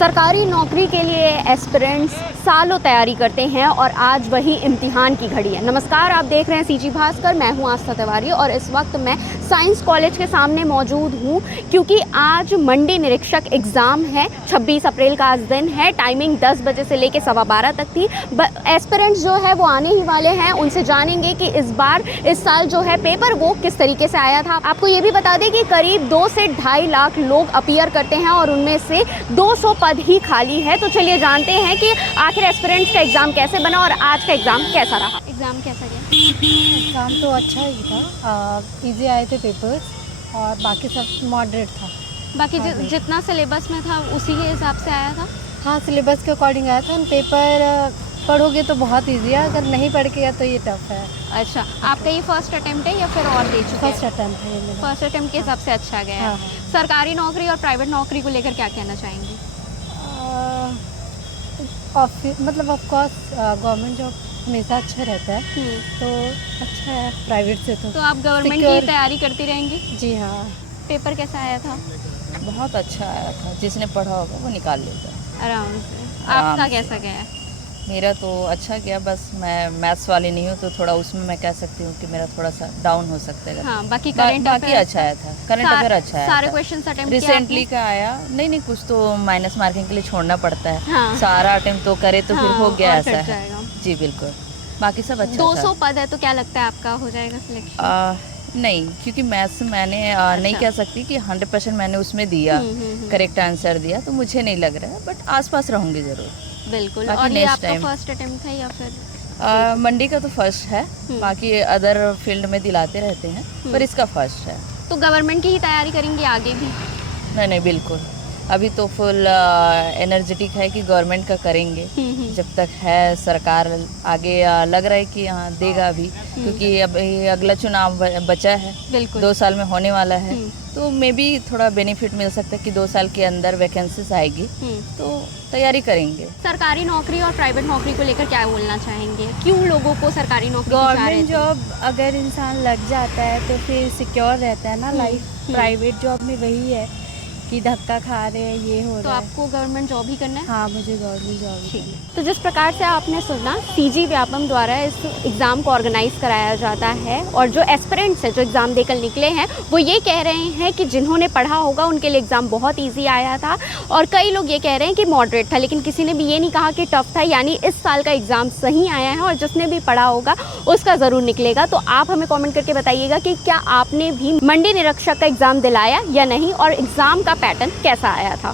सरकारी नौकरी के लिए एस्पिरेंट्स सालों तैयारी करते हैं और आज वही इम्तिहान की घड़ी है। नमस्कार, आप देख रहे हैं सीजी भास्कर। मैं हूं आस्था तिवारी और इस वक्त मैं साइंस कॉलेज के सामने मौजूद हूं क्योंकि आज मंडी निरीक्षक एग्ज़ाम है। 26 अप्रैल का आज दिन है। टाइमिंग 10 बजे से लेकर 12:15 तक थी। एस्पिरेंट्स जो है वो आने ही वाले हैं। उनसे जानेंगे कि इस साल जो है पेपर वो किस तरीके से आया था। आपको ये भी बता दें कि करीब 2 से 2.5 लाख लोग अपीयर करते हैं और उनमें से 200 पद ही खाली है। तो चलिए जानते हैं कि आखिर एस्पिरेंट्स का एग्ज़ाम कैसे बना और आज का एग्ज़ाम कैसा रहा। एग्ज़ाम कैसा गया? एग्ज़ाम तो अच्छा ही था। इजी आए थे पेपर्स और बाकी सब मॉडरेट था। बाकी जितना सिलेबस में था उसी के हिसाब से आया था। हाँ, सिलेबस के अकॉर्डिंग आया था। पेपर पढ़ोगे तो बहुत इजी है, अगर नहीं पढ़ के गया तो ये टफ है। अच्छा, आपका ये फर्स्ट अटेम्प्ट है या फिर और दे चुके हैं? फर्स्ट अटेम्प्ट है ये मेरा। फर्स्ट अटेम्प्ट के हिसाब से अच्छा गया है। हाँ। सरकारी नौकरी और प्राइवेट नौकरी को लेकर क्या कहना चाहेंगे? मतलब ऑफकोर्स गवर्नमेंट जॉब हमेशा अच्छा रहता है, तो अच्छा है प्राइवेट से। तो आप गवर्नमेंट की तैयारी करती रहेंगी? जी हाँ। पेपर कैसा आया था? बहुत अच्छा आया था। जिसने पढ़ा होगा वो निकाल लेता। आराम से। आपका कैसा गया? मेरा तो अच्छा गया, बस मैं मैथ्स वाली नहीं हूँ तो थोड़ा उसमें मैं कह सकती हूँ कि मेरा थोड़ा सा डाउन हो सकता है। हाँ, बाकी बाकी अच्छा आया था। करंट अफेयर अच्छा आया सारे था। क्वेश्चंस अटेम्प्ट रिसेंटली का आया नहीं, कुछ तो माइनस मार्किंग के लिए छोड़ना पड़ता है। हाँ। सारा अटेम्प्ट तो करे तो फिर हो गया, ऐसा है। जी बिल्कुल, बाकी सब अच्छा 200 पद है तो क्या लगता है आपका हो जाएगा सिलेक्शन? नहीं, क्योंकि मैथ्स मैंने नहीं कह सकती कि 100% मैंने उसमें दिया, करेक्ट आंसर दिया, तो मुझे नहीं लग रहा है, बट आसपास रहूँगी ज़रूर। बिल्कुल। और ये आपका फर्स्ट अटेम्प्ट है या फिर? मंडी का तो फर्स्ट है, बाकी अदर फील्ड में दिलाते रहते हैं, पर इसका फर्स्ट है। तो गवर्नमेंट की ही तैयारी करेंगे आगे भी? नहीं, बिल्कुल। अभी तो फुल एनर्जेटिक है कि गवर्नमेंट का करेंगे। जब तक है सरकार आगे लग रहा है कि हाँ देगा भी, क्योंकि अब अगला चुनाव बचा है, 2 साल में होने वाला है, तो मे बी थोड़ा बेनिफिट मिल सकता है कि 2 साल के अंदर वैकेंसीज आएगी, तो तैयारी करेंगे। सरकारी नौकरी और प्राइवेट नौकरी को लेकर क्या बोलना चाहेंगे? क्यों लोगों को सरकारी नौकरी? गवर्नमेंट जॉब अगर इंसान लग जाता है तो फिर सिक्योर रहता है ना लाइफ। प्राइवेट जॉब में वही है कि धक्का खा रहे हैं, ये हो रहा है। तो आपको गवर्नमेंट जॉब ही करना है? हाँ, मुझे गवर्नमेंट जॉब ही करना है। तो जिस प्रकार से आपने सुना, सीजी व्यापम द्वारा इस एग्ज़ाम को ऑर्गेनाइज कराया जाता है और जो एस्पिरेंट्स हैं जो एग्ज़ाम देकर निकले हैं वो ये कह रहे हैं कि जिन्होंने पढ़ा होगा उनके लिए एग्ज़ाम बहुत ईजी आया था और कई लोग ये कह रहे हैं कि मॉडरेट था, लेकिन किसी ने भी ये नहीं कहा कि टफ था। यानी इस साल का एग्ज़ाम सही आया है और जिसने भी पढ़ा होगा उसका ज़रूर निकलेगा। तो आप हमें कॉमेंट करके बताइएगा कि क्या आपने भी मंडी निरीक्षक का एग्ज़ाम दिलाया या नहीं और एग्ज़ाम का पैटर्न कैसा आया था।